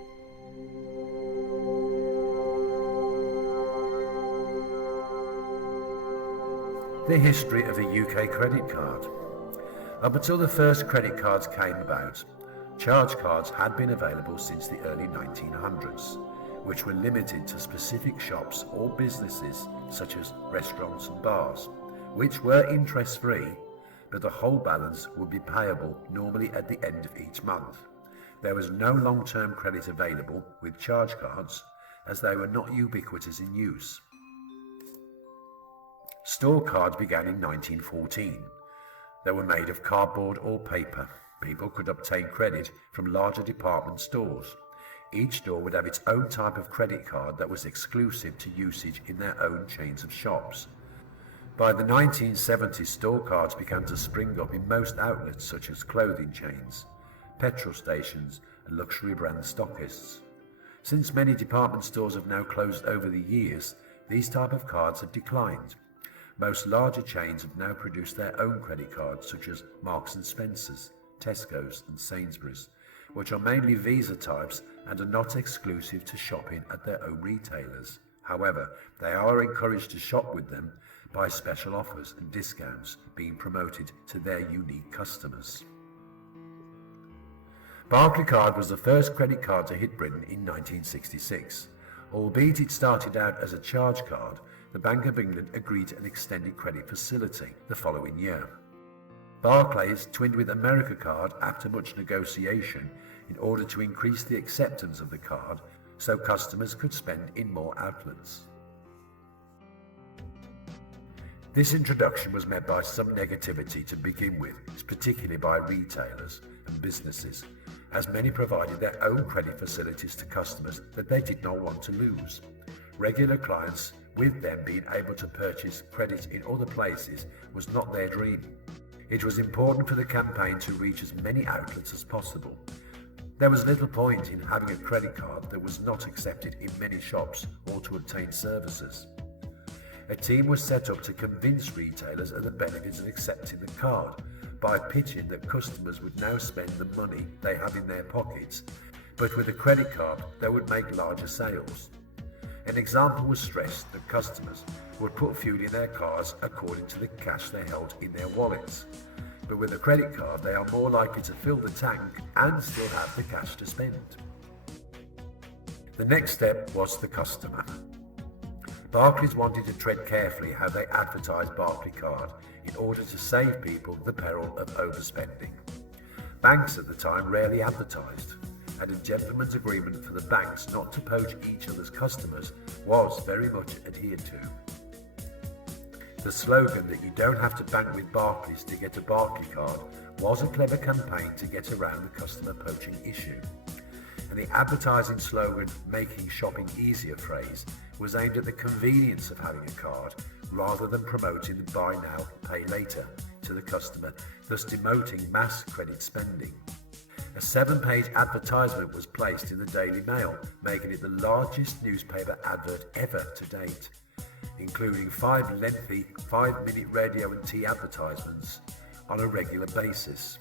The history of a UK credit card. Up until the first credit cards came about, charge cards had been available since the early 1900s, which were limited to specific shops or businesses such as restaurants and bars, which were interest-free, but the whole balance would be payable normally at the end of each month. There was no long-term credit available with charge cards, as they were not ubiquitous in use. Store cards began in 1914. They were made of cardboard or paper. People could obtain credit from larger department stores. Each store would have its own type of credit card that was exclusive to usage in their own chains of shops. By the 1970s, store cards began to spring up in most outlets such as clothing chains, petrol stations and luxury brand stockists. Since many department stores have now closed over the years, these type of cards have declined. Most larger chains have now produced their own credit cards such as Marks and Spencer's, Tesco's and Sainsbury's, which are mainly Visa types and are not exclusive to shopping at their own retailers. However, they are encouraged to shop with them by special offers and discounts being promoted to their unique customers. Barclaycard was the first credit card to hit Britain in 1966. Albeit it started out as a charge card, the Bank of England agreed to an extended credit facility the following year. Barclays twinned with Americard after much negotiation in order to increase the acceptance of the card so customers could spend in more outlets. This introduction was met by some negativity to begin with, particularly by retailers and businesses, as many provided their own credit facilities to customers that they did not want to lose. Regular clients, with them being able to purchase credit in other places, was not their dream. It was important for the campaign to reach as many outlets as possible. There was little point in having a credit card that was not accepted in many shops or to obtain services. A team was set up to convince retailers of the benefits of accepting the card by pitching that customers would now spend the money they have in their pockets, but with a credit card they would make larger sales. An example was stressed that customers would put fuel in their cars according to the cash they held in their wallets, but with a credit card they are more likely to fill the tank and still have the cash to spend. The next step was the customer. Barclays wanted to tread carefully how they advertised Barclaycard in order to save people the peril of overspending. Banks at the time rarely advertised, and a gentleman's agreement for the banks not to poach each other's customers was very much adhered to. The slogan that you don't have to bank with Barclays to get a Barclaycard was a clever campaign to get around the customer poaching issue. And the advertising slogan, "Making shopping easier" phrase was aimed at the convenience of having a card rather than promoting the buy now, pay later to the customer, thus demoting mass credit spending. A 7-page advertisement was placed in the Daily Mail, making it the largest newspaper advert ever to date, including 5 lengthy 5-minute radio and TV advertisements on a regular basis.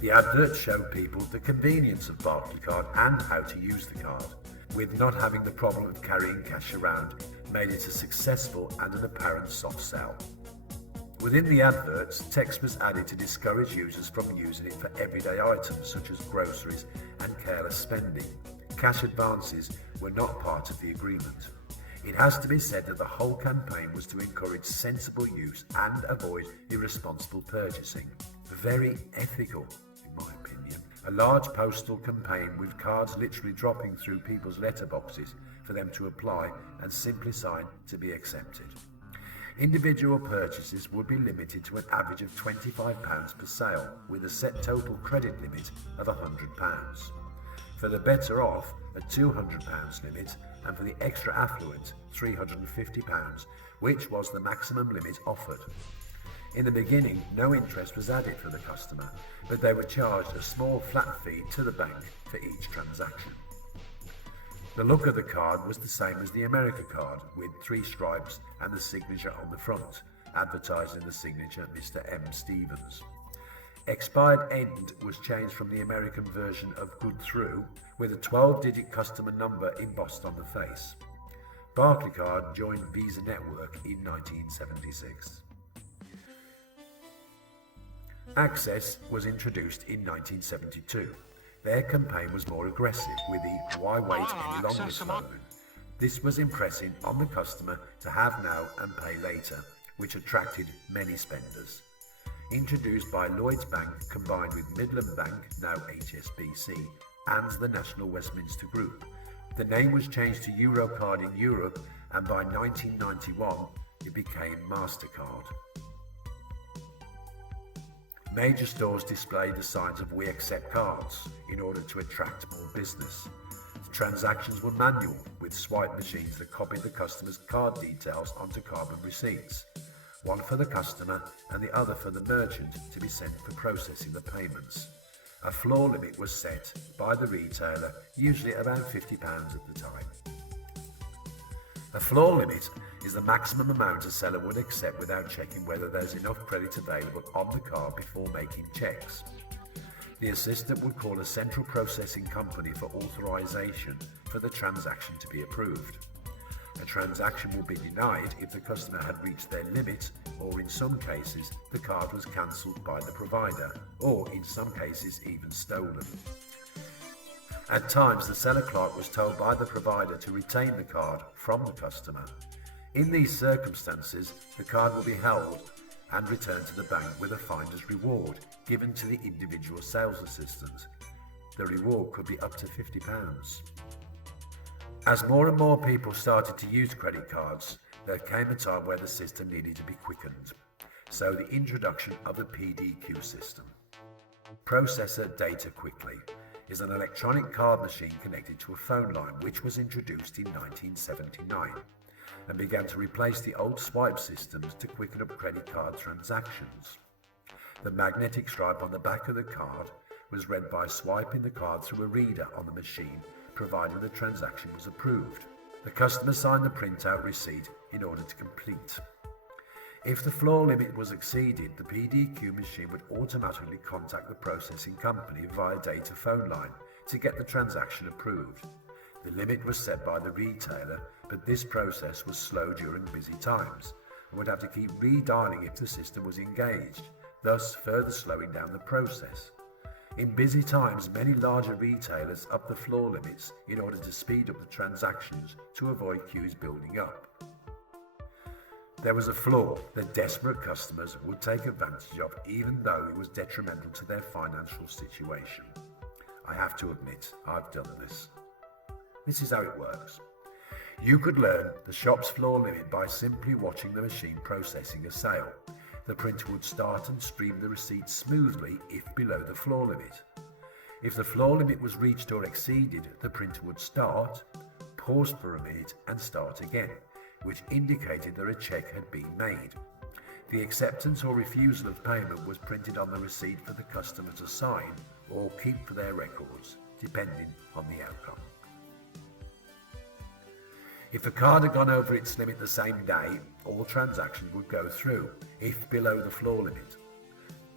The advert showed people the convenience of Barclaycard and how to use the card, with not having the problem of carrying cash around, made it a successful and an apparent soft sell. Within the adverts, text was added to discourage users from using it for everyday items such as groceries and careless spending. Cash advances were not part of the agreement. It has to be said that the whole campaign was to encourage sensible use and avoid irresponsible purchasing. Very ethical, in my opinion. A large postal campaign with cards literally dropping through people's letterboxes for them to apply and simply sign to be accepted. Individual purchases would be limited to an average of £25 per sale, with a set total credit limit of £100. For the better off, a £200 limit, and for the extra affluent, £350, which was the maximum limit offered. In the beginning, no interest was added for the customer, but they were charged a small flat fee to the bank for each transaction. The look of the card was the same as the Americard, with 3 stripes and the signature on the front, advertising the signature Mr. M. Stevens. Expired end was changed from the American version of good through, with a 12-digit customer number embossed on the face. Barclaycard joined Visa Network in 1976. Access was introduced in 1972. Their campaign was more aggressive with the "Why wait any longer" slogan. This was impressing on the customer to have now and pay later, which attracted many spenders. Introduced by Lloyds Bank combined with Midland Bank, now HSBC, and the National Westminster Group. The name was changed to Eurocard in Europe, and by 1991 it became MasterCard. Major stores displayed the signs of "We accept cards" in order to attract more business. The transactions were manual, with swipe machines that copied the customer's card details onto carbon receipts, one for the customer and the other for the merchant to be sent for processing the payments. A floor limit was set by the retailer, usually about £50 at the time. A floor limit is the maximum amount a seller would accept without checking whether there's enough credit available on the card before making checks. The assistant would call a central processing company for authorization for the transaction to be approved. A transaction will be denied if the customer had reached their limit, or in some cases the card was cancelled by the provider, or in some cases even stolen. At times the seller clerk was told by the provider to retain the card from the customer. In these circumstances, the card will be held and returned to the bank with a finder's reward given to the individual sales assistant. The reward could be up to £50. As more and more people started to use credit cards, there came a time where the system needed to be quickened. So the introduction of the PDQ system. Processor Data Quickly is an electronic card machine connected to a phone line which was introduced in 1979 and began to replace the old swipe systems to quicken up credit card transactions. The magnetic stripe on the back of the card was read by swiping the card through a reader on the machine, providing the transaction was approved. The customer signed the printout receipt in order to complete. If the floor limit was exceeded, the PDQ machine would automatically contact the processing company via data phone line to get the transaction approved. The limit was set by the retailer, but this process was slow during busy times and would have to keep redialing if the system was engaged, thus further slowing down the process. In busy times, many larger retailers upped the floor limits in order to speed up the transactions to avoid queues building up. There was a flaw that desperate customers would take advantage of even though it was detrimental to their financial situation. I have to admit, I've done this. This is how it works. You could learn the shop's floor limit by simply watching the machine processing a sale. The printer would start and stream the receipt smoothly if below the floor limit. If the floor limit was reached or exceeded, the printer would start, pause for a minute and start again, which indicated that a check had been made. The acceptance or refusal of payment was printed on the receipt for the customer to sign or keep for their records, depending on the outcome. If a card had gone over its limit the same day, all transactions would go through, if below the floor limit.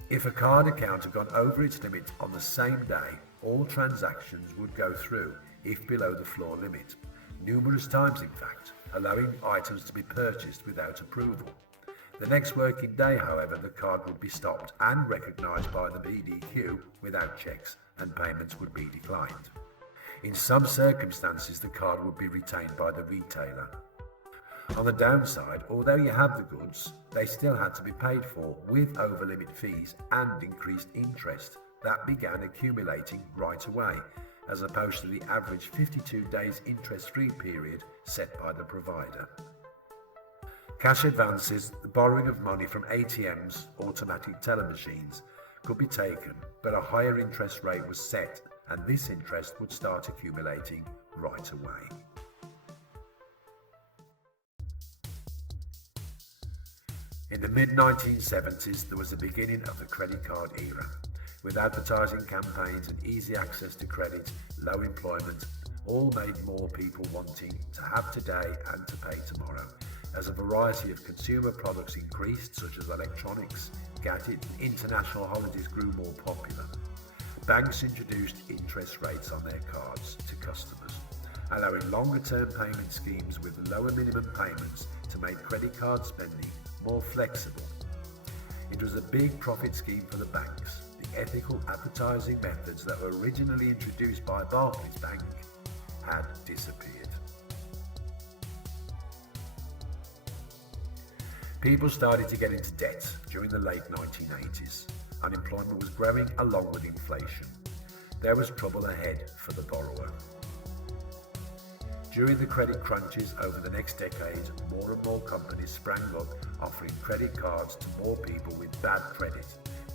If a card account had gone over its limit on the same day, all transactions would go through, if below the floor limit. Numerous times, in fact, allowing items to be purchased without approval. The next working day, however, the card would be stopped and recognised by the PDQ without checks, and payments would be declined. In some circumstances, the card would be retained by the retailer. On the downside, although you had the goods, they still had to be paid for with over-limit fees and increased interest that began accumulating right away, as opposed to the average 52 days interest-free period set by the provider. Cash advances, the borrowing of money from ATMs, automatic teller machines, could be taken, but a higher interest rate was set, and this interest would start accumulating right away. In the mid-1970s, there was the beginning of the credit card era. With advertising campaigns and easy access to credit, low employment, all made more people wanting to have today and to pay tomorrow. As a variety of consumer products increased, such as electronics, gadgets, and international holidays grew more popular, banks introduced interest rates on their cards to customers, allowing longer-term payment schemes with lower minimum payments to make credit card spending more flexible. It was a big profit scheme for the banks. The ethical advertising methods that were originally introduced by Barclays Bank had disappeared. People started to get into debt during the late 1980s. Unemployment was growing along with inflation. There was trouble ahead for the borrower. During the credit crunches over the next decade, more and more companies sprang up offering credit cards to more people with bad credit,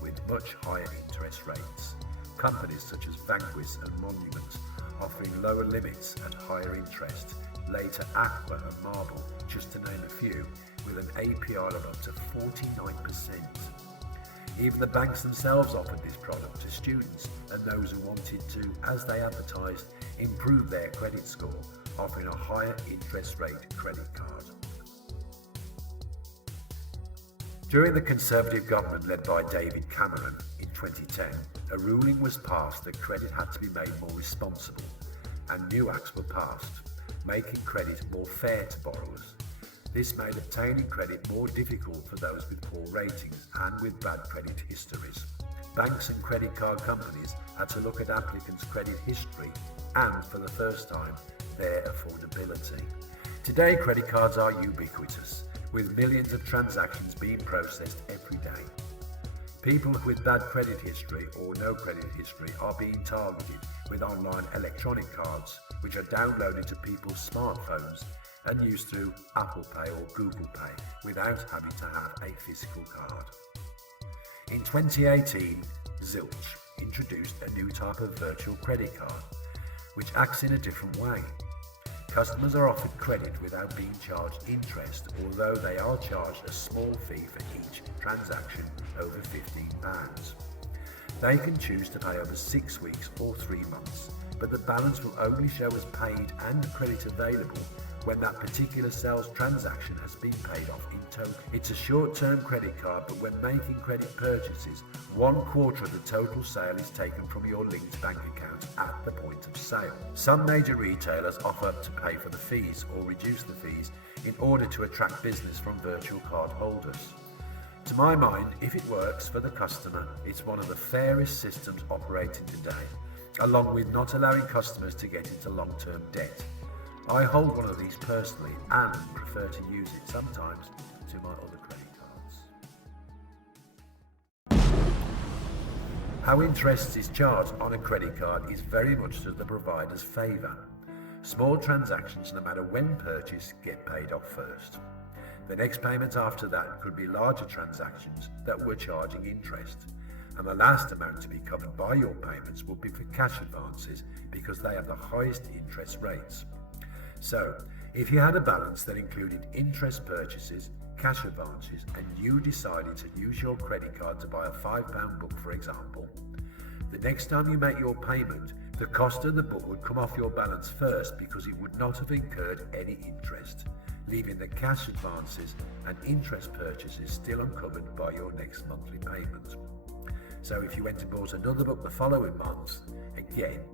with much higher interest rates. Companies such as Vanquis and Monument offering lower limits and higher interest, later Aqua and Marble, just to name a few, with an APR of up to 49%. Even the banks themselves offered this product to students and those who wanted to, as they advertised, improve their credit score, offering a higher interest rate credit card. During the Conservative government led by David Cameron in 2010, a ruling was passed that credit had to be made more responsible, and new acts were passed, making credit more fair to borrowers. This made obtaining credit more difficult for those with poor ratings and with bad credit histories. Banks and credit card companies had to look at applicants' credit history and, for the first time, their affordability. Today, credit cards are ubiquitous, with millions of transactions being processed every day. People with bad credit history or no credit history are being targeted with online electronic cards, which are downloaded to people's smartphones and used through Apple Pay or Google Pay without having to have a physical card. In 2018, Zilch introduced a new type of virtual credit card, which acts in a different way. Customers are offered credit without being charged interest, although they are charged a small fee for each transaction over £15. They can choose to pay over 6 weeks or 3 months, but the balance will only show as paid and credit available when that particular sales transaction has been paid off in total. It's a short-term credit card, but when making credit purchases, 1/4 of the total sale is taken from your linked bank account at the point of sale. Some major retailers offer to pay for the fees or reduce the fees in order to attract business from virtual card holders. To my mind, if it works for the customer, it's one of the fairest systems operating today, along with not allowing customers to get into long-term debt. I hold one of these personally and prefer to use it sometimes to my other credit cards. How interest is charged on a credit card is very much to the provider's favour. Small transactions, no matter when purchased, get paid off first. The next payment after that could be larger transactions that were charging interest. And the last amount to be covered by your payments will be for cash advances because they have the highest interest rates. So, if you had a balance that included interest purchases, cash advances, and you decided to use your credit card to buy a £5 book, for example, the next time you make your payment, the cost of the book would come off your balance first because it would not have incurred any interest, leaving the cash advances and interest purchases still uncovered by your next monthly payment. So if you went and bought another book the following month, again,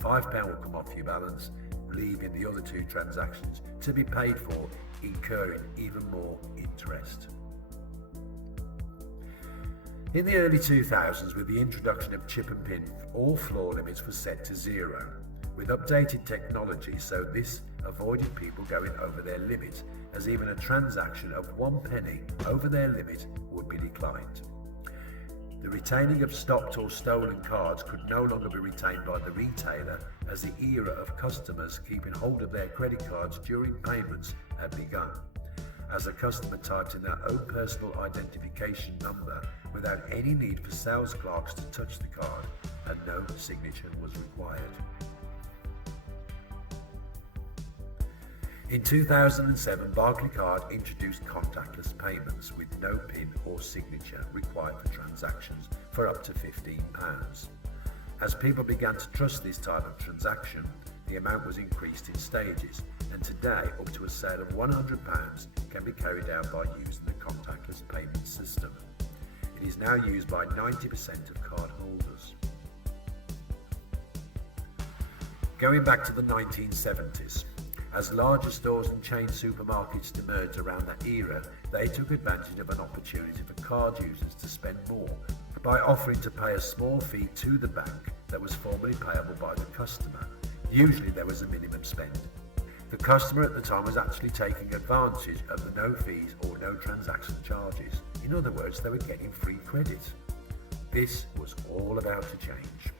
£5 will come off your balance, leaving the other 2 transactions to be paid for, incurring even more interest. In the early 2000s, with the introduction of chip and pin, all floor limits were set to 0, with updated technology, so this avoided people going over their limit, as even a transaction of 1 penny over their limit would be declined. The retaining of stopped or stolen cards could no longer be retained by the retailer, as the era of customers keeping hold of their credit cards during payments had begun, as a customer typed in their own personal identification number without any need for sales clerks to touch the card, and no signature was required. In 2007, Barclaycard introduced contactless payments with no PIN or signature required for transactions for up to £15. As people began to trust this type of transaction, the amount was increased in stages, and today up to a sale of £100 can be carried out by using the contactless payment system. It is now used by 90% of card holders. Going back to the 1970s, as larger stores and chain supermarkets emerged around that era, they took advantage of an opportunity for card users to spend more by offering to pay a small fee to the bank that was formally payable by the customer. Usually there was a minimum spend. The customer at the time was actually taking advantage of the no fees or no transaction charges. In other words, they were getting free credit. This was all about to change.